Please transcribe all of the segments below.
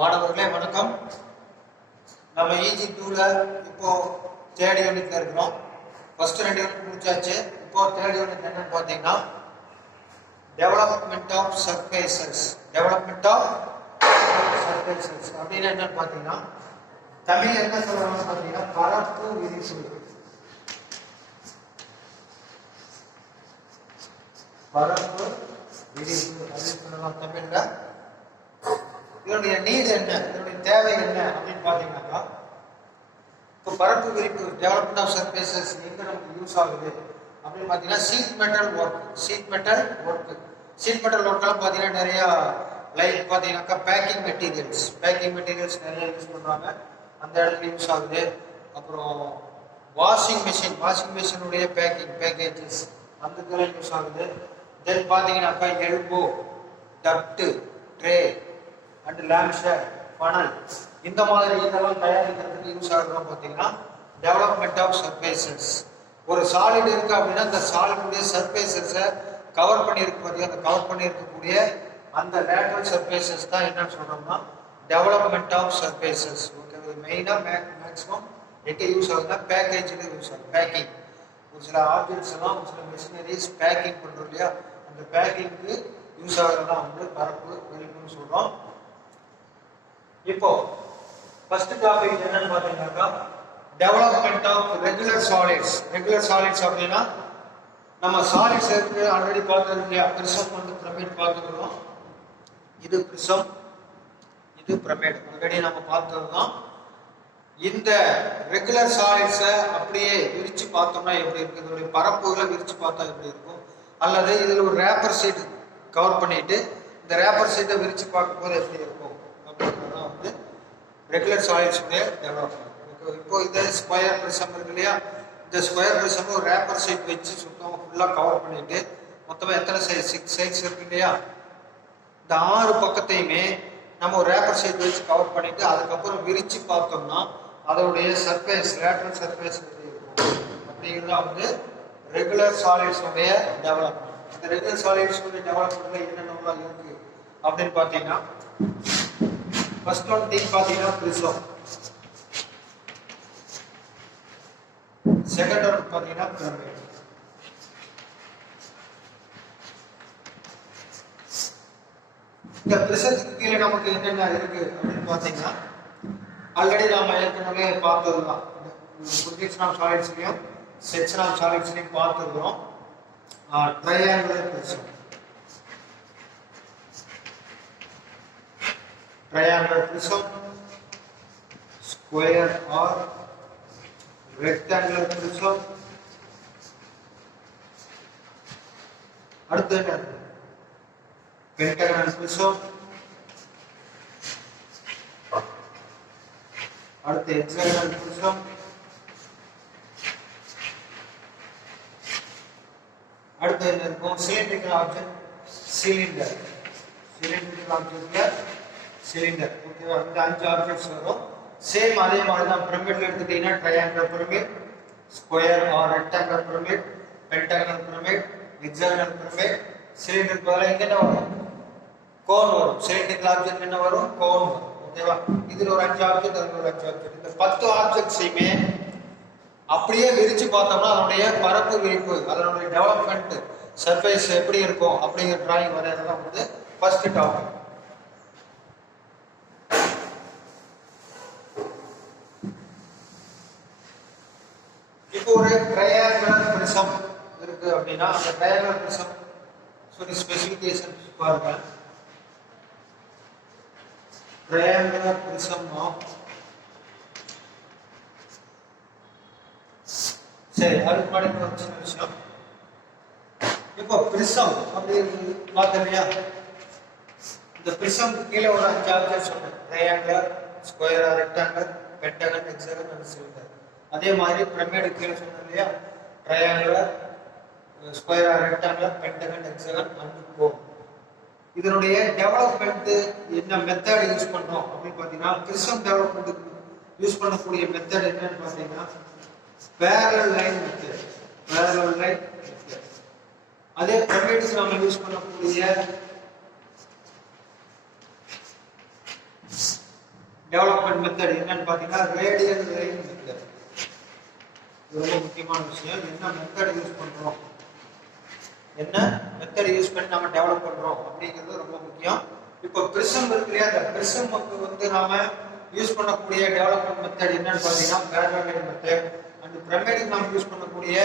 மாணவர்களே வணக்கம். நம்ம EG 2ல இப்போ தேர்ட் யூனிட்ல இருக்கிறோம். ஃபர்ஸ்ட் 2 யூனிட் முடிச்சாச்சு. இப்போ தேர்ட் யூனிட் என்னன்னு பார்த்தீங்கன்னா development of surfaces. Development of surfaces அப்படின்னு என்னன்னு பார்த்தீங்கன்னா தமிழ் என்ன சொல்றாங்கன்னு பார்த்தீங்கன்னா பரப்பு விரிப்பு. பரப்பு விரிப்பு அப்படின்னு சொல்லலாம் தமிழ்ல. இதனுடைய நீடு என்ன, இதனுடைய தேவை என்ன அப்படின்னு பார்த்தீங்கன்னாக்கா இப்போ பரப்பு விரிப்பு டெவலப்மெண்ட் ஆஃப் சர்ஃபேசஸ் எங்க நமக்கு யூஸ் ஆகுது அப்படின்னு பார்த்தீங்கன்னா sheet metal work. Sheet metal ஒர்க்கெல்லாம் பார்த்தீங்கன்னா நிறையா லைக் பார்த்தீங்கன்னாக்கா பேக்கிங் மெட்டீரியல்ஸ் நிறைய யூஸ் பண்ணுறாங்க, அந்த இடத்துல யூஸ் ஆகுது. அப்புறம் வாஷிங் மிஷினுடைய பேக்கேஜஸ் அந்த இதெல்லாம் யூஸ் ஆகுது. தென் பார்த்தீங்கன்னாக்கா elbow, duct, tray and lampshade, funnel இந்த மாதிரி இதெல்லாம் தயாரிக்கிறதுக்கு யூஸ் ஆகுறோம். பார்த்தீங்கன்னா டெவலப்மெண்ட் ஆஃப் சர்ஃபேசஸ். ஒரு சாலிட் இருக்கு அப்படின்னா அந்த சாலிடுடைய சர்ஃபேசஸை கவர் பண்ணியிருக்கு பார்த்தீங்கன்னா அந்த கவர் பண்ணியிருக்கக்கூடிய அந்த லேட்ரல் சர்ஃபேசஸ் தான் என்னன்னு சொல்றோம்னா டெவலப்மெண்ட் ஆஃப் சர்ஃபேசஸ். ஓகே, மெயினாக மேக்ஸிமம் எங்கே யூஸ் ஆகுதுன்னா பேக்கேஜில் யூஸ் ஆகுது. பேக்கிங் ஒரு சில ஆப்ஜெக்ட்ஸ் எல்லாம் ஒரு சில மிஷினரிஸ் பேக்கிங் பண்ணுறோம் இல்லையா, அந்த பேக்கிங்க்கு யூஸ் ஆகுறதுதான் வந்து பரப்பு விரிப்புன்னு சொல்கிறோம். இப்போ ஃபர்ஸ்ட் டாபிக் என்னன்னு பார்த்தீங்கன்னாக்கா டெவலப்மெண்ட் ஆஃப் ரெகுலர் சாலிட்ஸ் அப்படின்னா நம்ம சாலிட்ஸ் இருக்கு ஆல்ரெடி பார்த்தது இல்லையா. பிரிசம் வந்து பிரமிட் பார்த்துக்கிறோம். இது பிரிசம், இது பிரமிட் ஆல்ரெடி நம்ம பார்த்தது தான். இந்த ரெகுலர் சாலிட்ஸை அப்படியே விரிச்சு பார்த்தோம்னா எப்படி இருக்கு, இதோடைய பரப்புகளை விரிச்சு பார்த்தா எப்படி இருக்கும், அல்லது இதில் ஒரு ரேப்பர் ஷீட் கவர் பண்ணிட்டு இந்த ரேப்பர் ஷீட்டை விரிச்சு பார்க்கும்போது எப்படி இருக்கும் அப்படிங்கிறதான் வந்து ரெகுலர் சாலிட்ஸுடைய டெவலப்மெண்ட். இப்போ இந்த ஸ்கொயர் பிரிசம் இருக்கு இல்லையா, இந்த ஸ்கொயர் பிரிசம் ஒரு ரேப்பர் ஷீட் வச்சு சுத்தமாக ஃபுல்லாக கவர் பண்ணிட்டு மொத்தமாக எத்தனை சைஸ் 6 சைட்ஸ் இருக்கு இல்லையா, இந்த 6 பக்கத்தையுமே நம்ம ஒரு ரேப்பர் ஷீட் வச்சு கவர் பண்ணிட்டு அதுக்கப்புறம் விரிச்சு பார்த்தோம்னா அதோடைய சர்ஃபேஸ் லேட்ரல் சர்ஃபேஸ் அப்படிங்கிறதா வந்து ரெகுலர் சாலிட்ஸுடைய டெவலப்மெண்ட். இந்த ரெகுலர் சாலிட்ஸுடைய டெவலப்மெண்ட்ல என்னென்னலாம் இருக்கு அப்படின்னு பார்த்தீங்கன்னா ஃபர்ஸ்ட் ஒன் திங் பார்த்தீங்கன்னா பிரிசம், செகண்ட் ஒன் பார்த்தீங்கன்னா பிரமிட். இந்த பிரிசத்துக்கு கீழே நமக்கு என்னென்ன இருக்கு அப்படின்னு பார்த்தீங்கன்னா ஆல்ரெடி நாம ஏற்கனவே பார்த்ததுதான். ப்ரொஜெக்ஷன் ஆஃப் சாலிட்ஸ்லையும் செக்ஷன் ஆஃப் சாலிட்ஸ்லையும் பார்த்துருக்கிறோம். Triangular prism, square or rectangular prism, அடுத்து என்ன பென்டகனல் பிரிசம், அடுத்து ஹெக்ஸாகனல் பிரிசம், அடுத்து என்ன இருக்கும் சிலிண்ட்ரிக்கல் ஆப்ஜெக்ட், சிலிண்டர். ஓகேவா, இந்த 5 ஆப்ஜெக்ட்ஸ் வரும். சேம் அதே மாதிரி தான் பிரமிட்ல எடுத்துட்டீங்கன்னா triangular pyramid, square or rectangular pyramid, pentagonal pyramid, hexagonal pyramid. சிலிண்டருக்கு பதிலாக இங்க என்ன வரும், கோன் வரும். சிலிண்ட்ரிக்கல் ஆப்ஜெக்ட் என்ன வரும், கோன் வரும். ஓகேவா, இதுல ஒரு 5 ஆப்ஜெக்ட், அதுல ஒரு 5 ஆப்ஜெக்ட். இந்த 10 ஆப்ஜெக்ட்ஸையுமே அப்படியே விரிச்சு பார்த்தோம்னா அதனுடைய பரப்பு விரிப்பு, அதனுடைய டெவலப்மெண்ட் சர்ஃபேஸ் எப்படி இருக்கும் அப்படிங்கிற டிராயிங் வரையறதுதான் வந்து ஃபர்ஸ்ட் டாபிக். இப்போ ஒரு ட்ரையாங்குலர் பிரிசம் இருக்கு அப்படின்னா அந்த ட்ரையாங்குலர் பிரிசம் சொல்லி ஸ்பெசிஃபிகேஷன் பாருங்க. triangular prism of சரி அதுக்கு முன்னாடி ஒரு சின்ன விஷயம். இப்போ பிரிசம் அப்படி பார்த்தோம் இல்லையா, இந்த பிரிசம் கீழே ஒரு 5 ஆப்ஜெக்ட் சொன்னேன், triangular, square, rectangular, pentagon, hexagon and cylinder. அதே மாதிரி பிரமிட் கீழே சொன்னோம் இல்லையா, triangular, square, rectangular, pentagon, hexagon and cone. இதனுடைய டெவலப்மெண்ட் என்ன மெத்தட் யூஸ் பண்றோம் அப்படின்னு பார்த்தீங்கன்னா பிரிசம் டெவலப்மெண்ட் யூஸ் பண்ணக்கூடிய மெத்தட் என்னன்னு பார்த்தீங்கன்னா parallel line மெத்தட். அதே பிரமிட்ஸ் நாம யூஸ் பண்ணக்கூடிய டெவலப்மெண்ட் மெத்தட் என்னன்னு பார்த்தீங்கன்னா ரேடியல் லைன் மெத்தட். ரொம்ப முக்கியமான விஷயம். என்ன மெத்தட் யூஸ் பண்றோம், என்ன மெத்தட் யூஸ் பண்ணி நம்ம டெவலப் பண்றோம் அப்படிங்கிறது ரொம்ப முக்கியம். இப்போ பிரிசம் இருக்கு இல்லையா, அந்த பிரிசமுக்கு வந்து நாம யூஸ் பண்ணக்கூடிய டெவலப்மெண்ட் மெத்தட் என்னன்னு பார்த்தீங்கன்னா பேரலல் லைன் மெத்தட். அந்த பிரமிடுக்கு நாம யூஸ் பண்ணக்கூடிய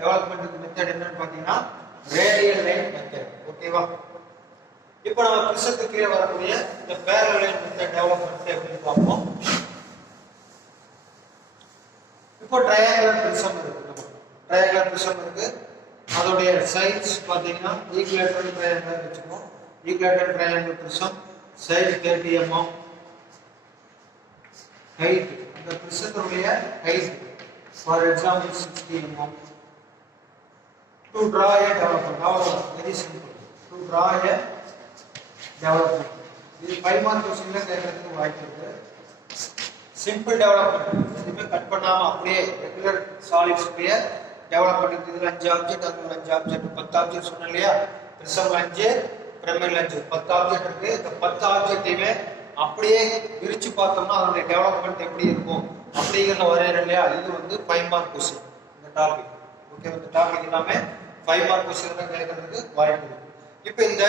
டெவலப்மெண்ட் மெத்தட் என்னன்னு பார்த்தீங்கன்னா ரேடியல் லைன் மெத்தட். ஓகேவா? இப்போ நம்ம பிரிசத்துக்கு கீழே வரக்கூடிய இந்த பேரலல் லைன் மெத்தட் டெவலப்மெண்ட் எப்படின்னு பார்ப்போம். இப்போ ட்ரையாங்குலர் பிரிசம் இருக்கு. ட்ரையாங்குலர் பிரிசம் இருக்கு. அதோடைய சைட்ஸ் பார்த்தீங்கன்னா ஈக்குவேட்டரல் ட்ரையாங்குலர் வச்சுக்கோம். Equilateral triangular prism side 30 mm, height இந்த பிரிசத்துடைய height for example 60 mm. To draw a development, அவ்வளவுதான், very simple. To draw a development. இது 5 மார்க் क्वेश्चनல கேட்கறதுக்கு வாய்ப்பு இருக்கு. சிம்பிள் டெவலப்மெண்ட், எதுவுமே கட் பண்ணாம அப்படியே ரெகுலர் சாலிட்ஸ் உடைய டெவலப்மெண்ட். இதுல 5 ஆப்ஜெக்ட், அதுல 5 ஆப்ஜெக்ட், 10 ஆப்ஜெக்ட் சொன்னேன் இல்லையா. பிரிசம்ல 5, பிரமிட்ல 5, 10 ஆப்ஜெக்ட் இருக்கு. இந்த 10 ஆப்ஜெக்டையுமே அப்படியே விரிச்சு பார்த்தோம்னா அதோட டெவலப்மெண்ட் எப்படி இருக்கும் அப்படிங்கிறத வரையறோம் இல்லையா. இது வந்து 5 மார்க் क्वेश्चन இந்த டாபிக். ஓகே, இந்த டாபிக் எல்லாமே 5 மார்க் क्वेश्चन தான் கேட்கறதுக்கு வாய்ப்பு இருக்கு. இப்போ இந்த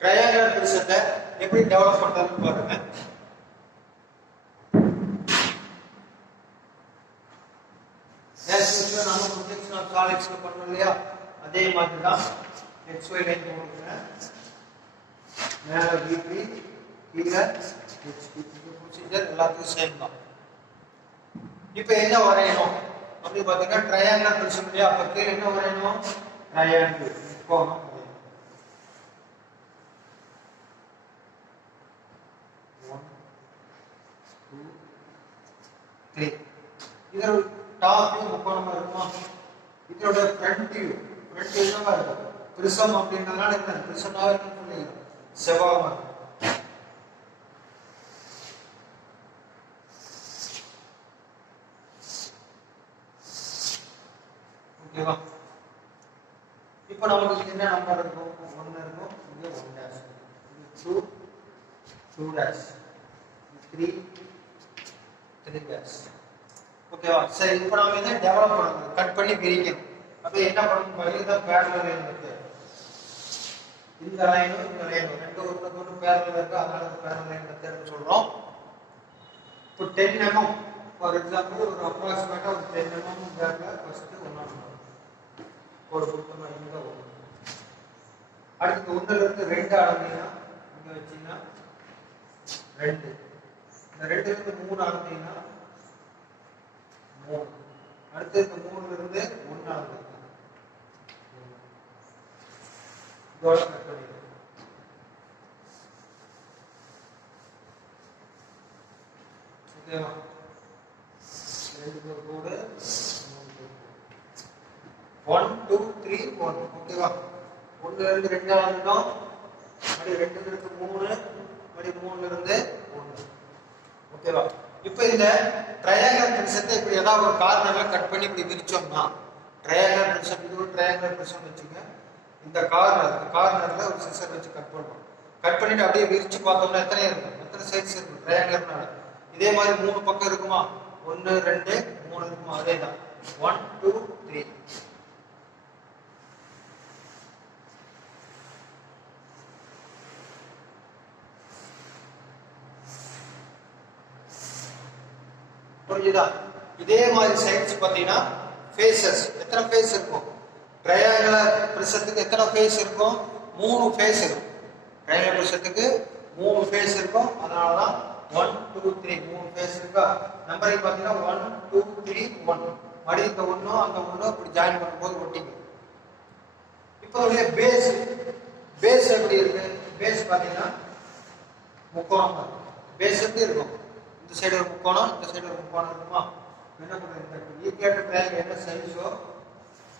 ட்ரையாங்குலர் பிரிசத்தை எப்படி டெவலப் பண்றதுன்னு பாருங்க. நம்ம ப்ரொஜெக்ஷன் ஆஃப் சாலிட்ஸ் பண்ணோம் இல்லையா, அதே மாதிரி தான் XY லைன் போடுறேன். மேல VP, கீழே HP. இந்த ப்ரொசீஜர் எல்லாத்துக்கும் சேம் தான். இப்போ என்ன வரையணும் அப்படி பார்த்தீங்கன்னா ட்ரையாங்குலர் பிரிசம் இல்லையா, அப்ப கீழே என்ன வரையணும், ட்ரையாங்கிள் கோணம். 1 2 3. இதோட டாப் வியூ முக்கோணமா இருக்குமா, இதோட ஃப்ரண்ட் வியூ என்னவா இருக்கும், பிரிசம் அப்படின்றதுனால என்ன பிரிசமாவே இருக்குன்னு சொல்லுங்க, செவ்வகமா இருக்கும். ஓகேவா? இப்போ நமக்கு என்ன நம்பர் இருக்கும், 1 இருக்கும், இங்க 1 டேஷ், 2 2 டேஷ், 3 3 டேஷ். ஓகேவா? சரி, இப்போ நாம இதை டெவலப் பண்ணணும், கட் பண்ணி பிரிக்கணும். அப்ப என்ன பண்ணணும் பாருங்க, இத பேரலல் லைன் இருக்கு. இந்த லைனும் இந்த லைனும் ரெண்டு ஒருத்தருக்கு பேரலல் இருக்கு, அதனால பேரலல் லைன் மெத்தட்னு சொல்றோம். இப்போ 10 mm ஃபார் எக்ஸாம்பிள் ஒரு அப்ராக்ஸிமேட்டா ஒரு 10 mm பேக்ல ஃபர்ஸ்ட் ஒண்ணாணும் ஒரு புத்தமா இந்த ஒண்ணு. அடுத்து ஒண்ணுல இருந்து 2 அளந்தீங்கன்னா இங்க வச்சீங்கன்னா 2, இந்த 2ல இருந்து 3 அளந்தீங்கன்னா 3, அடுத்து இந்த 3ல இருந்து 1 அளந்தீங்கன்னா இதோட கட் பண்ணிடுங்க. ஓகேவா? 2 கோடு 1 2 3 1. ஓகேவா? 1ல இருந்து 2 அளந்தோம், மறுபடி 2ல இருந்து 3, மறுபடி 3ல இருந்து 1. ஓகேவா? இப்போ இந்த ட்ரையாங்குலர் பிரிசத்தை இப்படி ஏதாவது ஒரு கார்னர்ல கட் பண்ணி இப்படி விரிச்சோம்னா ட்ரையாங்குலர் பிரிசம், இது ஒரு ட்ரையாங்குலர் பிரிசம் வச்சுங்க. இந்த கார்னர்ல ஒரு சிசர் வச்சு கட் பண்ணுவோம். கட் பண்ணிட்டு அப்படியே விரிச்சு பார்த்தோம்னா எத்தனை இருக்கும், எத்தனை சைட்ஸ் இருக்கும் ட்ரையாங்குலர்னால. இதே மாதிரி 3 பக்கம் இருக்குமா, 1 2 3 இருக்குமா, அதே தான் 1 2 3. புரிஞ்சுதா? இதே மாதிரி சைட்ஸ் பார்த்தீங்கன்னா ஃபேஸஸ், எத்தனை ஃபேஸ் இருக்கும் ட்ரையாங்குலர் பிரிசத்துக்கு, எத்தனை ஃபேஸ் இருக்கும், 3 ஃபேஸ் இருக்கும். ட்ரையாங்குலர் பிரிசத்துக்கு 3 ஃபேஸ் இருக்கும், அதனால தான் 1 2 3 3 ஃபேஸ் இருக்கா. நம்பரிங் பார்த்தீங்கன்னா 1 2 3 1. மறுபடியும் இந்த 1 அந்த 1 இப்படி ஜாயின் பண்ணும்போது ஒட்டிங்க. இப்போ பேஸ் எப்படி இருக்கு, பேஸ் பார்த்தீங்கன்னா முக்கோணம் தான். பேஸ் எப்படி இருக்கும், இந்த சைடு ஒரு முக்கோணம், இந்த சைடு ஒரு முக்கோணம் இருக்குமா. என்ன பண்ணுறது, ஈக்குவேட்டர் ட்ரையாங்கிள் என்ன சைஸோ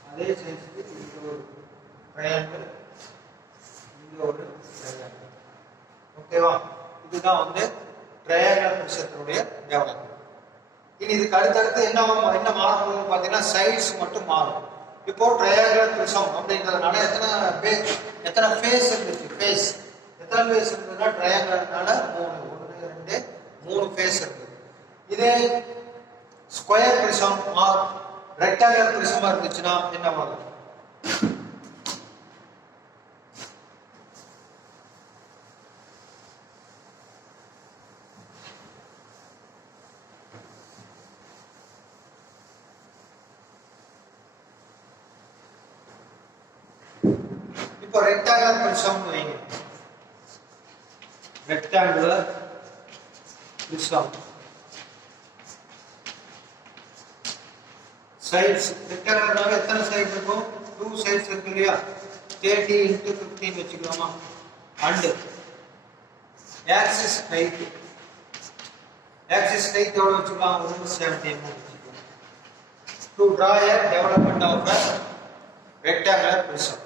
அதே சைஸுக்கு இங்க ஒரு ட்ரையாங்கிள், இங்க ஒரு ட்ரையாங்கிள். ஓகேவா? இதுதான் வந்து ட்ரையாங்குலர் பிரிசத்தினுடைய டெவலப்மெண்ட். இனி இதுக்கு அடுத்தடுத்து என்ன மாறும் பார்த்தீங்கன்னா சைட்ஸ் மட்டும் மாறும். இப்போ ட்ரையாங்குலர் பிரிசம் அப்படிங்கிறதுனால எத்தனை ஃபேஸ் இருந்துச்சு, ஃபேஸ் எத்தனை ஃபேஸ் இருந்ததுன்னா ட்ரையாங்குலர்னால 3 1 2 இதே ஸ்கொயர் பிரிசம் ஆர் ரெக்டாங்குலர் பிரிசமா இருந்துச்சுன்னா என்ன ஆகும்? இப்போ ரெக்டாங்குலர் பிரிசம் வைங்க. ரெக்டாங்குலர் பிரிசம் சைட்ஸ் ரெக்டாங்குலர்னால எத்தனை சைடு இருக்கும்? 2 சைட்ஸ் இருக்கு இல்லையா? 30 into 15 வச்சுக்கலாமா? அண்ட் ஆக்சிஸ் ஹைட் எவ்வளவு வச்சுக்கலாம்? ஒரு 70 mm வச்சுக்கலாம். To draw a development of a rectangular prism.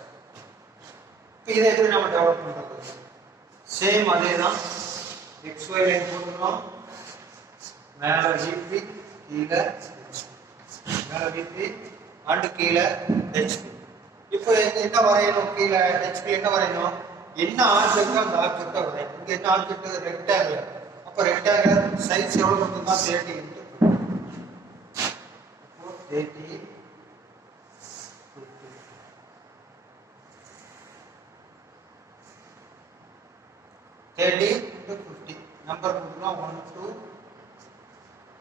இப்போ இதை எப்படி நம்ம டெவலப் பண்றது? சேம் அதே தான். xy லைன் போட்டுறோம். மேல vp கீழ மேல vp அண்ட் கீழ hp. இப்போ என்ன வரையணும்? கீழ hp என்ன வரையணும்? என்ன ஆப்ஜெக்ட் அந்த ஆப்ஜெக்ட்டை வரையணும். இங்க என்ன ஆப்ஜெக்ட்? ரெக்டாங்குலர். அப்ப ரெக்டாங்குலர் சைஸ் எவ்வளவு வந்துன்னா 30 into 30 30 into 50 நம்பர் கொடுக்கலாம். 1 2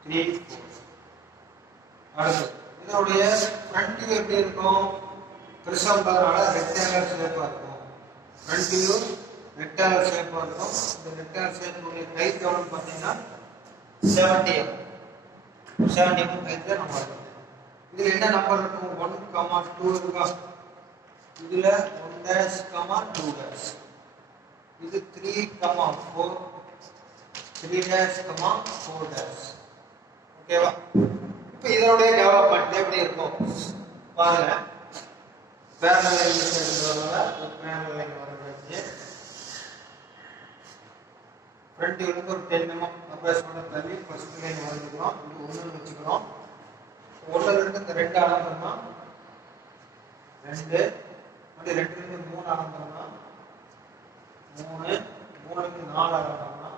3 4. அடுத்து இதனுடைய ஃப்ரண்ட் வியூ எப்படி இருக்கும்? பிரிசம்ன்றதுனால ரெக்டாங்குலர் ஷேப்பா இருக்கும். ஃப்ரண்ட் வியூ ரெக்டாங்குலர் ஷேப்பா இருக்கும். இந்த ரெக்டாங்குலர் ஷேப்புடைய ஹைட் எவ்வளவு பார்த்தீங்கன்னா 70 mm. 70 mm ஹைட்ல நம்ம வரையணும். இதுல என்ன நம்பர் இருக்கும்? 1, 2 இருக்கா? இதுல 1 -, 2 இது 3, 4, 3 4 ஓகேவா? இப்போ இதனுடைய டெவலப்மெண்ட் எப்படி இருக்கும் பாருங்க. பேரலல் லைன் எடுத்துறதுனால பேரலல் லைன் வரைஞ்சு ஃப்ரண்ட் வியூக்கு ஒரு 10 mm அப்ராக்சிமேட்டா தள்ளி ஃபர்ஸ்ட் லைன் வரைஞ்சுக்கிறோம். இது 1 வச்சுக்கிறோம். 1ல இருந்து இந்த 2 அளந்தோம்னா 2 அப்படி 2ல இருந்து 3 அளந்தோம்னா 3 3க்கு 4 அளந்தோம்னா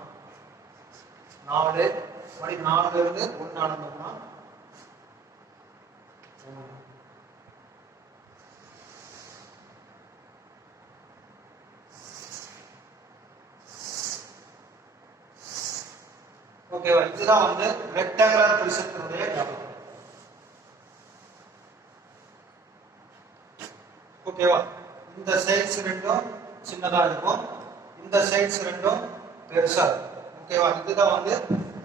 4 அப்படி 4ல இருந்து 1 அளந்தோம்னா 3. ஓகேவா? இதுதான் வந்து ரெக்டாங்குலர் பிரிசத்தினுடைய டெவலப்மெண்ட். ஓகேவா? இந்த சைட்ஸ் ரெண்டும் சின்னதா இருக்கும். இந்த சைட்ஸ் ரெண்டும் பெருசா இருக்கும். ஓகேவா? இதுதான் வந்து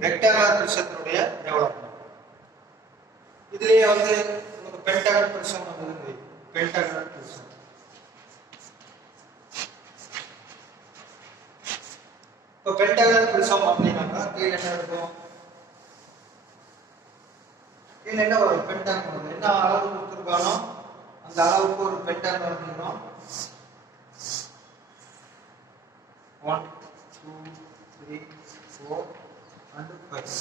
ரெக்டாங்குலர் பிரிசத்தினுடைய டெவலப்மெண்ட். இதுலயே வந்து உங்களுக்கு பென்டகன் பிரிசம் வந்து பென்டகன் பிரிசம். இப்போ பென்டகன் பிரிசம் அப்படின்னாக்கா கீழே என்ன இருக்கும்? கீழே என்ன வரும்? பென்டகன் வரும். என்ன அளவு கொடுத்துருக்கானோ அந்த அளவுக்கு ஒரு பென்டகன் வரைஞ்சிக்கணும். 1 2 3 4 and 5.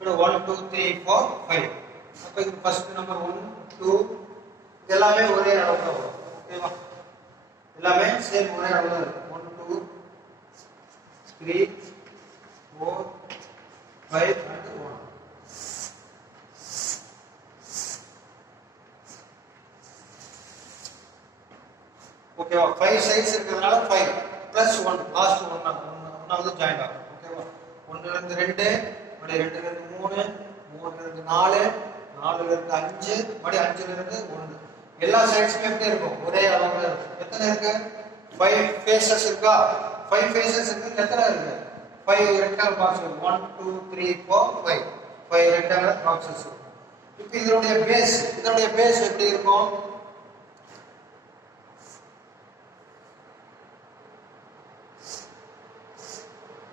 இப்போ 1 2 3 4 5. அப்போ இது ஃபர்ஸ்ட் நம்பர் 1 2 எல்லாமே ஒரே அளவுல வரும். ஓகேவா? எல்லாமே சேம் ஒரே அளவுல இருக்கும். 1 2 3 4 5 and 1. ஓகேவா? 5 சைட்ஸ் இருக்கிறதுனால 5 plus 1 லாஸ்ட் 1 ஒன்னாவது ஜாயின் ஆகும். ஓகேவா? 1ல இருந்து 2 மறுபடியும் 2ல இருந்து 3 3ல இருந்து 4 4ல இருந்து 5 மறுபடியும் 5ல இருந்து 1. எல்லா சைட்ஸ்மே எப்படி இருக்கும்? ஒரே அளவுல இருக்கும். எத்தனை இருக்கு? 5 ஃபேஸஸ் இருக்கா? 5 ஃபேஸஸ் இருக்கு. எத்தனை இருக்கு? 5 ரெக்டாங்குலர் பாக்ஸஸ். 1 2 3 4 5 5 rectangular boxes. இப்போ இதனுடைய பேஸ் எப்படி இருக்கும்?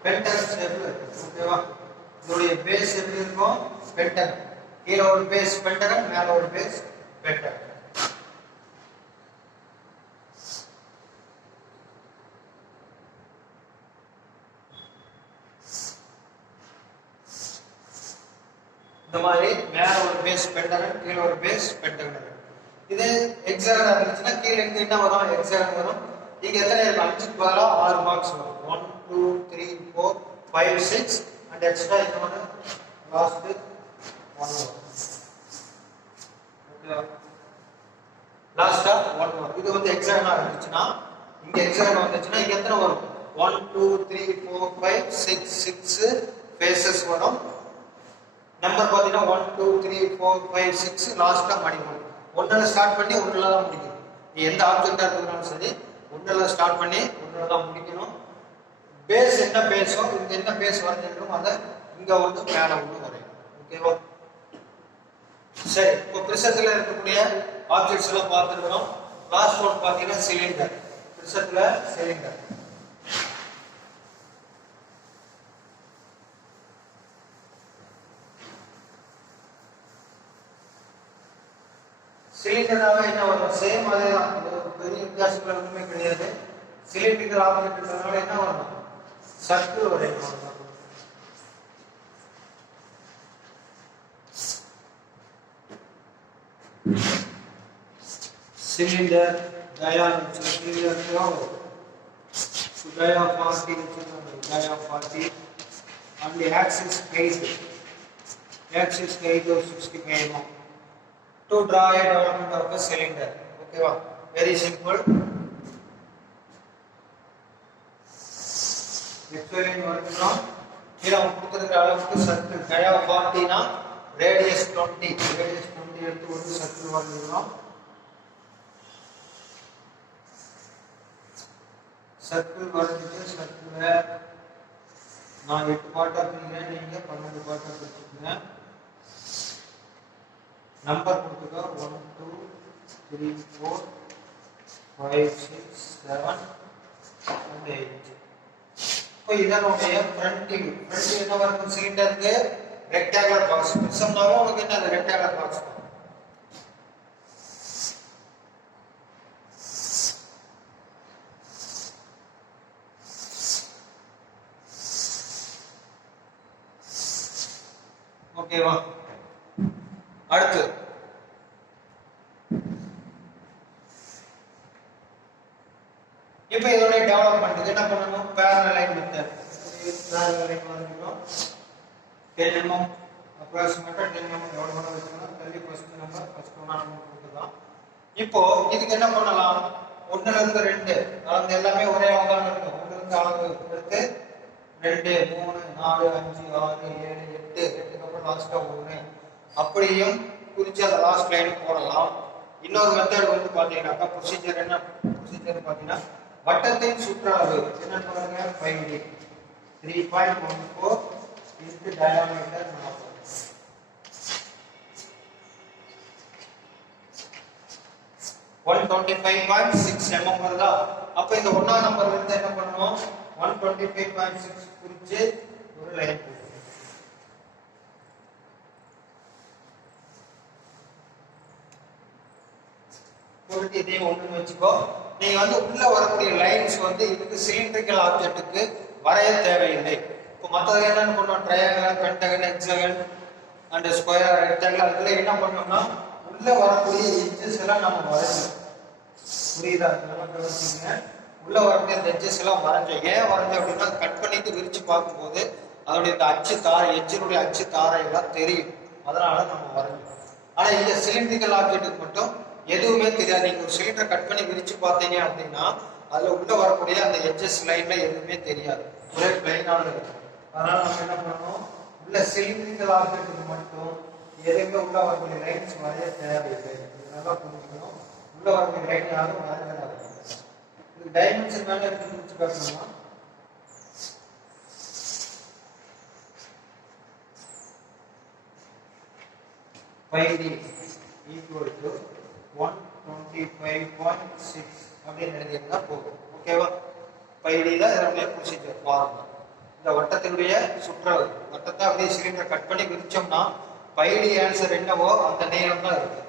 பென்டகன் ஷேப்ல இருக்கும். ஓகேவா? இதோட பேஸ் எப்படி இருக்கும்? பென்டகன். கீழ ஒரு பேஸ் பென்டகன், மேல ஒரு பேஸ் பென்டகன். இந்த மாதிரி மேல ஒரு பேஸ் பென்டகன், கீழ ஒரு பேஸ் பென்டகன். இது ஹெக்ஸாகனா இருந்துச்சுன்னா கீழே இருந்து என்ன வரும் ஹெக்ஸாகன் வரும். இங்க எத்தனை இருக்கு 5க்கு பதிலா 6 பாக்ஸ் வரும். 1 2 3 4 5 6 and எக்ஸ்ட்ரா இன்னொரு லாஸ்ட் 1 வரும். ஓகே லாஸ்டா 1 வரும். இது வந்து ஹெக்ஸாகனா இருந்துச்சுன்னா இங்க ஹெக்ஸாகன் வந்துச்சுன்னா இங்க எத்தனை வரும் 1 2 3 4 5 6 6 ஃபேसेस வரும். நம்பர் பாத்தீங்கன்னா 1 2 3 4 5 6 லாஸ்டா மடிக்கும். ஒன்னால ஸ்டார்ட் பண்ணி ஒன்னால தான் முடிக்கணும். நீ எந்த ஆப்ஜெக்டா இருந்தாலும் சரி ஒன்னால ஸ்டார்ட் பண்ணி ஒன்னால தான் முடிக்கணும். பேஸ் என்ன பேஸோ இங்க என்ன பேஸ் வரைஞ்சிருக்கோம் அதை இங்க வந்து மேல வந்து வரையணும். ஓகேவா? சரி, இப்போ பிரிசத்துல இருக்கக்கூடிய ஆப்ஜெக்ட்ஸ் எல்லாம் பார்த்துருக்கோம். லாஸ்ட் ஒன் பாத்தீங்கன்னா சிலிண்டர். பிரிசத்துல சிலிண்டர். சிலிண்டராக என்ன வரும் சேம் அதே தான். பெரிய வித்தியாசங்கள் ஒன்றுமே கிடையாது. சிலிண்டரிக்கல் ஆப்ஜெக்ட்னால என்ன வரணும் சர்க்கிள் வரையணும். சிலிண்டர் diameter சிலிண்டர் எவ்வளவு dia 40 dia 40 and the axis height 65 mm. To draw a development of a cylinder. Okay va, very simple. Actually varukkom ila kuduthirukra alavukku circle dia 40 na radius 20 எடுத்து ஒரு circle வரையணும். Circle வரைஞ்சிட்டு சர்க்கிள நான் 8 பார்ட்டா பிரிக்கிறேன், நீங்க 12 பார்ட்டா பிரிச்சுக்கங்க. Number கொடுத்துக்கோ 1 2 3 4 5 6 7 and 8. இப்போ இதனுடைய front view என்ன வரும் சிலிண்டருக்கு ரெக்டாங்குலர் பாக்ஸ். பிரிசம்னாவே உங்களுக்கு என்ன ரெக்டாங்குலர் பாக்ஸ். ஓகேவா? அடுத்து இப்போ இதோட டெவலப்மென்ட் என்ன பண்ணணும் parallel line method. parallel line வரையணும். 10 mm approximately 10 mm எவ்வளவு வேணா வச்சுக்கலாம். தள்ளி first number first one number கொடுத்துக்கலாம். இப்போ இதுக்கு என்ன பண்ணலாம் 1 ல இருந்து 2 அளந்து எல்லாமே ஒரே அளவு தான் இருக்கும். 1 ல இருந்து அளவு எடுத்து 2 3 4 5 6 7 8 ரெண்டுக்கு அப்புறம் லாஸ்டா 1 அப்படியும் குறிச்சு அந்த லாஸ்ட் லைன் போடலாம். இன்னொரு மெத்தட் வந்து பாத்தீங்கன்னா ப்ரொசீஜர் என்ன ப்ரொசீஜர் பாத்தீங்கன்னா வட்டத்தின் சுற்றளவு என்ன பாருங்க 5d 3.14 into diameter 125.6 mm வருதா? அப்ப இந்த 1ஆம் நம்பர்ல இருந்து என்ன பண்ணுவோம் 125.6 குறிச்சு ஒரு லைன் போடுவோம். போட்டு இதே ஒண்ணுன்னு வச்சுக்கோ. நீங்க வந்து உள்ள வரக்கூடிய லைன்ஸ் வந்து இதுக்கு சிலிண்ட்ரிக்கல் ஆப்ஜெக்ட்டுக்கு வரைய தேவையில்லை. இப்போ மற்றது என்னன்னு பண்ணுவோம் triangle Pentagon hexagon and square rectangle அதுல என்ன பண்ணோம்னா உள்ள வரக்கூடிய எட்ஜஸ் எல்லாம் நம்ம வரைஞ்சோம். புரியுதா? நல்லா கவனிச்சுங்க. உள்ள வரக்கூடிய அந்த எட்ஜஸ் எல்லாம் வரைஞ்சோம். ஏன் வரைஞ்சோம் அப்படின்னா கட் பண்ணிட்டு விரிச்சு பார்க்கும்போது அதோடைய இந்த அச்சு தாரை எட்ஜினுடைய அச்சு தாரை எல்லாம் தெரியும். அதனால நம்ம வரைஞ்சோம். ஆனா இந்த சிலிண்ட்ரிக்கல் ஆப்ஜெக்ட்டுக்கு மட்டும் எதுவுமே தெரியாது. நீங்க ஒரு சிலிண்டர் கட் பண்ணி விரிச்சு பார்த்தீங்க அப்படின்னா அதுல உள்ள வரக்கூடிய அந்த எட்ஜஸ் லைன்ல எதுவுமே தெரியாது, ஒரே பிளைனான இருக்கும். அதனால நம்ம என்ன பண்ணணும் உள்ள சிலிண்டரிக்கல் ஆப்ஜெக்ட்டுக்கு மட்டும் எதுவுமே உள்ள வரக்கூடிய லைன்ஸ் வரைய தேவையில்லை. நல்லா புரிஞ்சுக்கணும். உள்ள வரக்கூடிய லைன் யாரும் வரைய. இது டைமென்ஷன் மேல எடுத்து குறிச்சு பார்க்கணுமா 5d equal to 125.6 அப்படின்னு எழுதியிருந்தா போதும். ஓகேவா? 5d தான் இதனுடைய ப்ரொசீஜர் ஃபார்முலா. இந்த வட்டத்தினுடைய சுற்றளவு வட்டத்தை அப்படியே சிலிண்டர் கட் பண்ணி விரிச்சோம்னா 5d ஆன்சர் என்னவோ அந்த நேரம் தான் இருக்கு.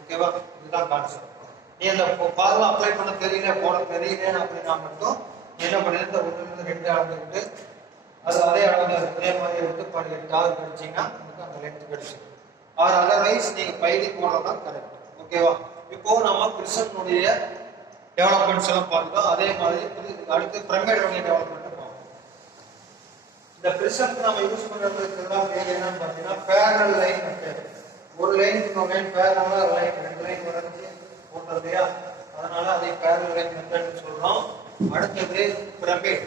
ஓகேவா? இதுதான் கான்செப்ட். நீ அந்த ஃபார்முலா அப்ளை பண்ண தெரியல போட தெரியல அப்படின்னா மட்டும் என்ன பண்ணுறது இந்த 1 ல இருந்து 2 அளந்துக்கிட்டு அது அதே அளவில் அதே மாதிரி எடுத்து 8 கழிச்சிங்கன்னா உங்களுக்கு அந்த லென்த் கிடைச்சிடும். அதர்வைஸ் நீங்க 5d போடுறது தான் கரெக்ட். ஓகேவா? இப்போ நம்ம பிரிசனுடைய டெவலப்மெண்ட்ஸ் எல்லாம் பார்த்தோம். அதே மாதிரி அடுத்து பிரமிடுடைய டெவலப்மெண்ட் பார்ப்போம். இந்த பிரிசனுக்கு நம்ம யூஸ் பண்றதுக்கு எல்லாம் பேர் என்னன்னு பார்த்தீங்கன்னா பேரல் லைன் மெத்தட். ஒரு லைனுக்கு இன்னொரு லைன் பேரலா லைன், ரெண்டு லைன் வரைஞ்சி போட்டோம் இல்லையா, அதனால அதை பேரல் லைன் மெத்தட்னு சொல்றோம். அடுத்தது பிரமிட்.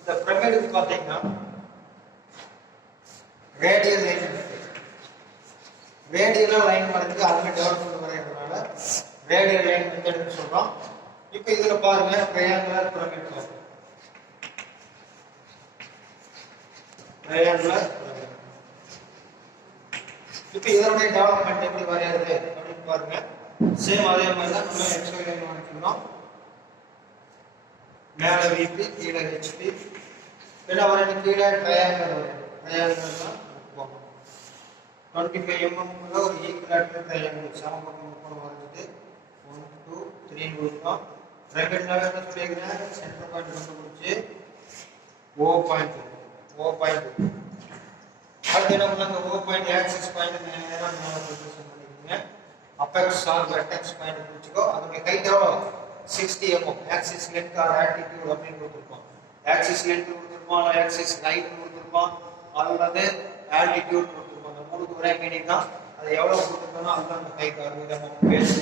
இந்த பிரமிடுக்கு பார்த்தீங்கன்னா ரேடியல் லைன் மெத்தட். ரேடியலா லைன் வரைஞ்சு அதுல டெவலப்மெண்ட் வரைகிறதுனால ரேடியல் லைன் மெத்தட்னு சொல்றோம். இப்போ இதுல பாருங்க ட்ரையாங்குலர் பிரமிட் பார்ப்போம். Triangular pyramid. இப்போ இதனுடைய டெவலப்மெண்ட் எப்படி வரையறது அப்படின்னு பாருங்க. சேம் அதே மாதிரி தான் நம்ம எக்ஸ்ஒய் லைன் வரைக்கணும். மேல விபி கீழே ஹெச்பி என்ன வரையணும், கீழே ட்ரையாங்குலர் வரையணும். ட்ரையாங்குலர் தான் 25 mm ஒரு ஈக்குவலேட்டர் ட்ரையாங்குலர் சமபக்க முக்கோணம் வரைஞ்சிட்டு 1 2 3 கொடுத்தோம். பிரமிட்னாவே என்ன சொல்லிக்கிறேன், சென்டர் பாயிண்ட் கண்டுபிடிச்சு O பாயிண்ட் அடுத்து என்ன பண்ணாங்க, O பாயிண்ட் ஆக்சிஸ் பாயிண்ட் நேரா மேல பொசிஷன் பண்ணிக்கங்க. அபெக்ஸ் ஆர் வெர்டெக்ஸ் பாயிண்ட் பிடிச்சுக்கோ. அதோட ஹைட் எவ்வளோ, 60 mm. Axis length or altitude அப்படின்னு கொடுத்துருப்போம். ஆக்சிஸ் லென்த் கொடுத்துருப்போம், ஆக்சிஸ் ஹைட் கொடுத்துருப்போம், அல்லது ஆல்டிடியூட் கொடுத்துருப்போம். அந்த மூணுக்கு ஒரே மீனிங் தான். அது எவ்வளோ கொடுத்துருக்கோம்னா அதுதான் அந்த ஹைட் 60 mm.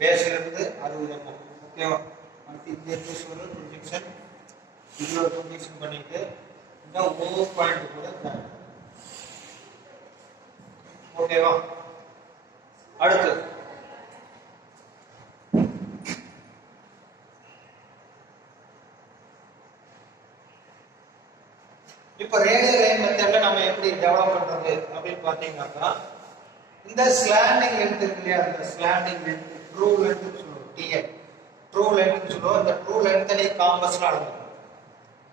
பேஸ்ல இருந்து 60 mm. ஓகேவா? அடுத்து இங்க இருந்து ஒரு ப்ரொஜெக்ஷன், இதுல ஒரு ப்ரொஜெக்ஷன் பண்ணிட்டு இந்த O பாயிண்ட் கூட ஜாயின். ஓகேவா? அடுத்து இப்ப ரேடியல் லைன் மெத்தட்ல நம்ம எப்படி டெவலப் பண்றது அப்படின்னு பாத்தீங்கன்னா இந்த ஸ்லாண்டிங் லென்த் இருக்கு இல்லையா, இந்த ஸ்லாண்டிங் லென்த் ட்ரூ லென்த் சொல்லுவோம். டிஎல் ட்ரூ லென்த் சொல்லுவோம். இந்த ட்ரூ லென்த் நீ காம்பஸ்ல அளந்து,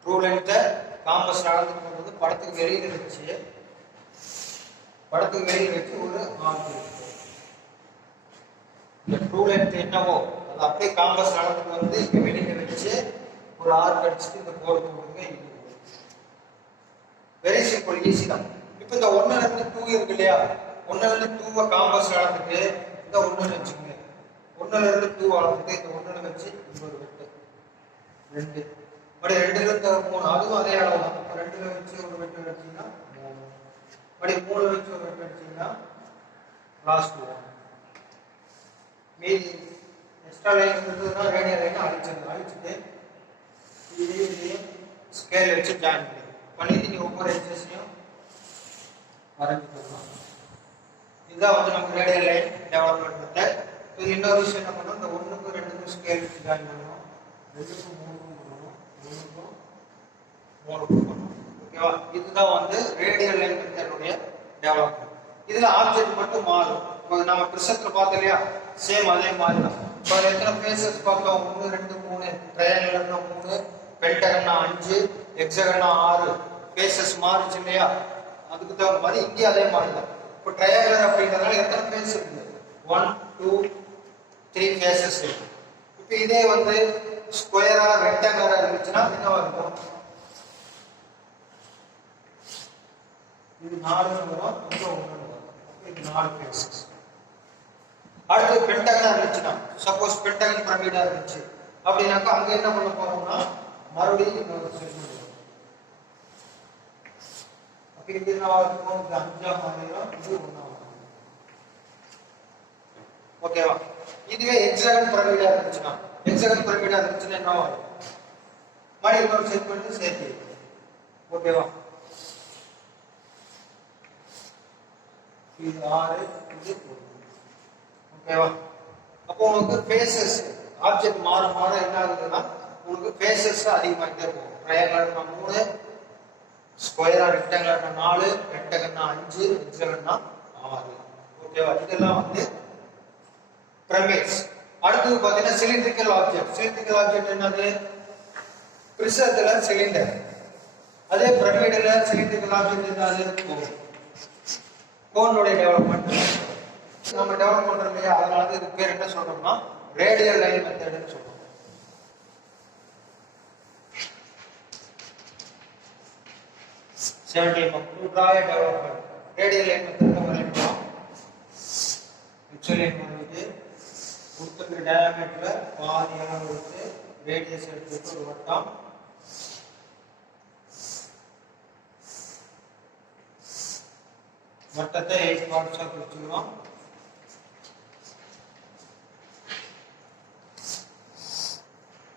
ட்ரூ லென்த் காம்பஸ்ல அளந்து போது படத்துக்கு வெளியில வச்சு ஒரு மார்க் இருக்கு. இந்த ட்ரூ லென்த் என்னவோ அது அப்படியே காம்பஸ் அளந்துட்டு வந்து இங்க வெளியில வச்சு ஒரு ஆர்க் அடிச்சுட்டு இந்த கோடு போடுங்க. வெரி சிம்பிள், ஈஸி தான். இப்போ இந்த 1ல இருந்து 2 இருக்கு இல்லையா, 1ல இருந்து 2 காம்பஸ் அளந்துட்டு இந்த 1 வச்சுக்கோங்க. 1ல இருந்து 2 அளந்துட்டு இந்த 1ல வச்சு இன்னொரு வெட்டு 2 மறுபடி 2ல இருந்து 3 அதுவும் அதே அளவு தான். இப்போ 2ல வச்சு ஒரு வெட்டு அடிச்சீங்கன்னா 3, மறுபடி 3ல வச்சு ஒரு வெட்டு அடிச்சீங்கன்னா லாஸ்ட் 1. மீதி எக்ஸ்ட்ரா லைன் இருந்ததுன்னா ரேடியல் லைன் அழிச்சுட்டு இதையும் ஸ்கேல் வச்சு ஜாயின் பண்ணிட்டு நீ ஒவ்வொரு எட்ஜஸையும் வரைஞ்சிக்கலாம். இதுதான் வந்து நம்ம ரேடியல் லைன் டெவலப்மெண்ட் மெத்தட். இது இன்னொரு விஷயம் என்ன பண்ணணும், இந்த 1க்கும் 2க்கும் ஸ்கேல் வச்சு ஜாயின் பண்ணணும், 2க்கும் 3க்கும் பண்ணணும், 3க்கும் 3க்கும் பண்ணணும். ஓகேவா? இதுதான் வந்து ரேடியல் லைன் மெத்தடுடைய டெவலப்மெண்ட். இதுல ஆப்ஜெக்ட் மட்டும் மாறும். நம்ம பிரிசத்துல பார்த்தோம் இல்லையா, சேம் அதே மாதிரி தான். இப்போ எத்தனை ஃபேஸஸ் பார்த்தோம், 1 2 3, ட்ரையாங்குலர்னா 3, பென்டகன்னா 5, ஹெக்ஸாகன்னா 6. ஃபேஸஸ் மாறுச்சு இல்லையா, அதுக்கு தகுந்த மாதிரி இங்கே அதே மாதிரி தான். இப்போ ட்ரையாங்குலர் அப்படின்றதுனால எத்தனை ஃபேஸ் இருக்குது, 1 2 3 ஃபேஸஸ் இருக்கு. இப்போ இதே வந்து ஸ்கொயரா ரெக்டாங்குலரா இருந்துச்சுன்னா என்னவா இருக்கும், இது 4 வரும், இங்க 1 வரும். இது 4 ஃபேஸஸ். அடுத்து பென்டகனா இருந்துச்சுன்னா, சப்போஸ் பென்டகன் பிரமிடா இருந்துச்சு அப்படின்னாக்கா அங்க என்ன பண்ண போறோம்னா மறுபடியும் இன்னொரு செக்மெண்ட் வரும். அப்ப இது என்னவா இருக்கும், இது 5ஆ மாறிடும், இது 1ஆ மாறிடும். ஓகேவா? இதுவே ஹெக்ஸாகன் பிரமிடா இருந்துச்சுன்னா என்னவா இருக்கும், மறுபடியும் இன்னொரு செக்மெண்ட் சேர்த்து. ஓகேவா? இது 6, இது 1. ஓகேவா? அப்போ உங்களுக்கு ஃபேஸஸ் ஆப்ஜெக்ட் மாற மாற என்ன ஆகுதுன்னா உங்களுக்கு ஃபேஸஸ் அதிகமாகிட்டே இருக்கும். ட்ரையாங்குலர்னா 3, ஸ்கொயரா ரெக்டாங்குலர்னா 4, பென்டகன்னா 5, ஹெக்ஸாகன்னா 6. ஓகேவா? இதெல்லாம் வந்து பிரமிட்ஸ். அடுத்து பாத்தீங்கன்னா சிலிண்ட்ரிக்கல் ஆப்ஜெக்ட் என்னது, பிரிசத்துல சிலிண்டர். அதே பிரமிட்ல சிலிண்ட்ரிக்கல் ஆப்ஜெக்ட் என்னது, கோனுடைய டெவலப்மெண்ட் நம்ம டெவலப் பண்றோம் இல்லையா, அதனால இதுக்கு பேர் என்ன சொல்றோம்னா ரேடியல் லைன் மெத்தட்னு சொல்றோம். to draw a development radial line மெத்தட்ல வரையணும். எக்ஸ் லைன் வந்து கொடுத்துருக்கிற டயாமீட்டர்ல பாதி அளவு எடுத்து ரேடியஸ் எடுத்துட்டு ஒரு வட்டம் வட்டத்தை 8 பார்ட்ஸா பிரிச்சுக்கிறோம்.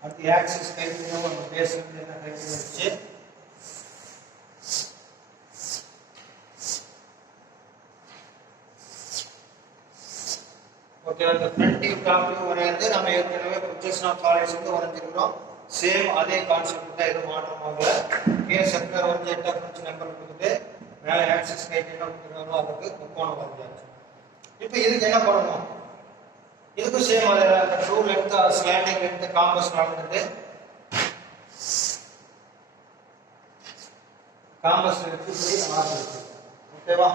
அடுத்து ஆக்சிஸ் கைட்டு நம்ம பேசுறது என்ன கைட்டு வச்சு ஓகே. அந்த ஃப்ரண்ட் வியூ டாப் வியூ வரையிறது நம்ம ஏற்கனவே ப்ரொஜெக்ஷன் ஆஃப் சாலிட்ஸ் வந்து வரைஞ்சிருக்கிறோம். சேம் அதே கான்செப்ட் தான், எதுவும் மாற்றமாகல. கீழே செக்டர் வந்து 8 நம்பர் கொடுத்துட்டு மேலே ஆக்சிஸ் கைட் என்ன கொடுத்துருக்காங்களோ அதுக்கு முக்கோணம் வரைஞ்சாச்சு. இப்போ இதுக்கு என்ன பண்ணணும்? இதுக்கும் சேம் அதே அந்த true length slanting length compass நடந்துட்டு காம்பஸ் எடுத்து இப்படி ஆரம்பிச்சு. ஓகேவா?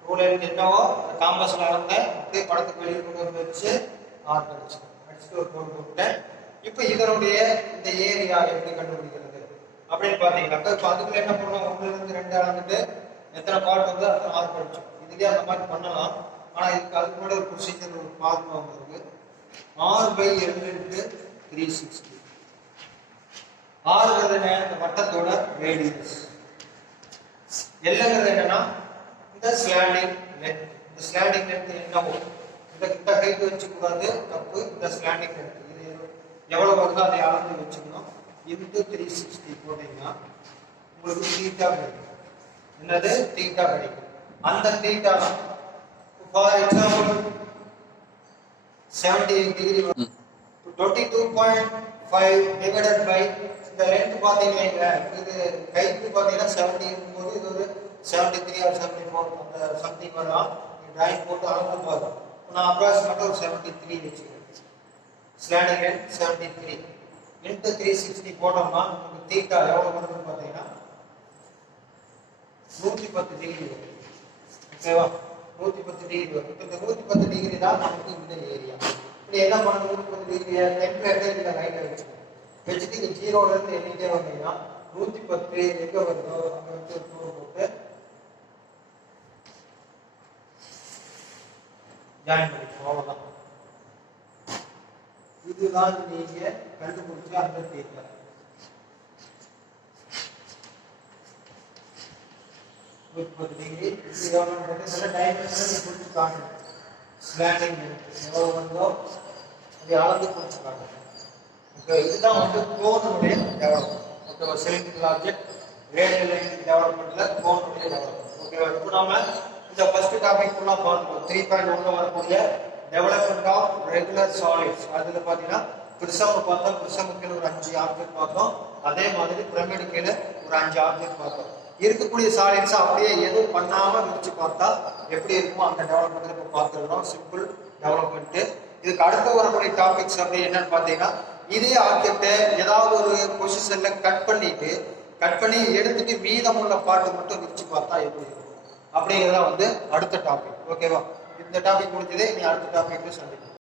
ட்ரூ லென்த் என்னவோ அந்த காம்பஸ்ல அளந்த அப்படியே படத்துக்கு வெளியே கொண்டு வந்து வச்சு ஆர்க் அடிச்சுட்டு ஒரு கோடு போட்டேன். இப்போ இதனுடைய இந்த ஏரியா எப்படி கண்டுபிடிக்கிறது அப்படின்னு பார்த்தீங்கன்னாக்கா இப்போ அதுக்குள்ள என்ன பண்ணலாம்? 1 2 அளந்துட்டு எத்தனை பார்ட் வந்து அத்தனை ஆர்க் அடிச்சோம். இதுக்கே அந்த மாதிரி பண்ணலாம். ஆனால் இதுக்கு அதுக்கு முன்னாடி ஒரு ப்ரொசீஜர் ஒரு ஃபார்முலா இருக்கு. R/2 × 360. Rங்கிறது என்ன? இந்த வட்டத்தோட ரேடியஸ். Lங்கிறது என்னன்னா இந்த ஸ்லாண்டிங் லென்த். இந்த ஸ்லாண்டிங் லென்த் என்னவோ இந்த ஹைட் வச்சுக்கூடாது, தப்பு. இந்த ஸ்லாண்டிங் லென்த் இது எவ்வளவு வருதோ அதை அளந்து வச்சுக்கணும். இன்டு 360 போட்டீங்கன்னா உங்களுக்கு தீட்டா கிடைக்கும். என்னது? தீட்டா கிடைக்கும். அந்த theta for example 78 degree 22.5 divided by இந்த லென்த் பாத்தீங்கன்னா இது கைக்கு பாத்தீங்கன்னா 70 இருக்கும்போது இது ஒரு 73 or 74 அந்த சம்திங் வரும். டிராயிங் போட்டு அளந்து பாருங்க. நான் அப்ராக்சிமேட்டா ஒரு 73 வச்சுக்கிறேன். ஸ்லாண்டிங் லென்த் 73 இன்டு 360 போட்டோம்னா உங்களுக்கு தீட்டா எவ்வளவு வருதுன்னு பாத்தீங்கன்னா 110 டிகிரி வரும். ஓகேவா? 110 டிகிரி வரும். இந்த 110 டிகிரி தான் நமக்கு இந்த ஏரியா. இப்படி என்ன பண்ணணும்? 110 டிகிரியை டெம்ப்ளேட்டே இந்த லைன்ல வச்சுக்கணும். வச்சுட்டு இங்கே 0ல இருந்து எண்ணிட்டே வந்தீங்கன்னா 110 எங்க வருதோ அங்க வந்து ஒரு கோடு போட்டு ஜாயின் பண்ணிக்கணும். அவ்வளவுதான். இதுதான் நீங்க கண்டுபிடிச்ச அந்த தீட்டா. டிகிரி டைமென்ஷன் காட்டணும். ஸ்லாண்டிங் எவ்வளவு வந்தோ அதை அளந்து குறிச்சு காட்டணும். ஓகே, இதுதான் வந்து கோனுடைய டெவலப்மெண்ட். ஓகே, ஒரு சிலிண்ட்ரிக்கல் ஆப்ஜெக்ட் ரேடியல் லைன் டெவலப்மெண்ட்ல கோனுடைய டெவலப்மெண்ட். ஓகேவா? இப்போ நாம இந்த ஃபர்ஸ்ட் டாபிக் ஃபுல்லா பார்த்துட்டோம். 3.1 வரக்கூடிய டெவலப்மெண்ட் ஆஃப் ரெகுலர் சாலிட்ஸ். அதுல பாத்தீங்கன்னா பிரிசம் பார்த்தோம். பிரிசமுக்கு ஒரு 5 ஆப்ஜெக்ட் பார்த்தோம். அதே மாதிரி பிரமிடு கீழே ஒரு 5 ஆப்ஜெக்ட் பார்த்தோம். இருக்கக்கூடிய சாலிட்ஸ் அப்படியே எதுவும் பண்ணாம விரிச்சு பார்த்தா எப்படி இருக்குமோ அந்த டெவலப்மெண்ட் இப்போ பார்த்துருக்கோம். Simple development. இதுக்கு அடுத்து வரக்கூடிய டாபிக்ஸ் அப்படி என்னன்னு பார்த்தீங்கன்னா இதே ஆப்ஜெக்டை ஏதாவது ஒரு பொசிஷன்ல கட் பண்ணி எடுத்துட்டு மீதமுள்ள பார்ட் மட்டும் விரிச்சு பார்த்தா எப்படி இருக்கும் அப்படிங்கிறத வந்து அடுத்த டாபிக். ஓகேவா? இந்த டாபிக் முடிஞ்சதே இனி அடுத்த டாபிக் சந்திப்போம்.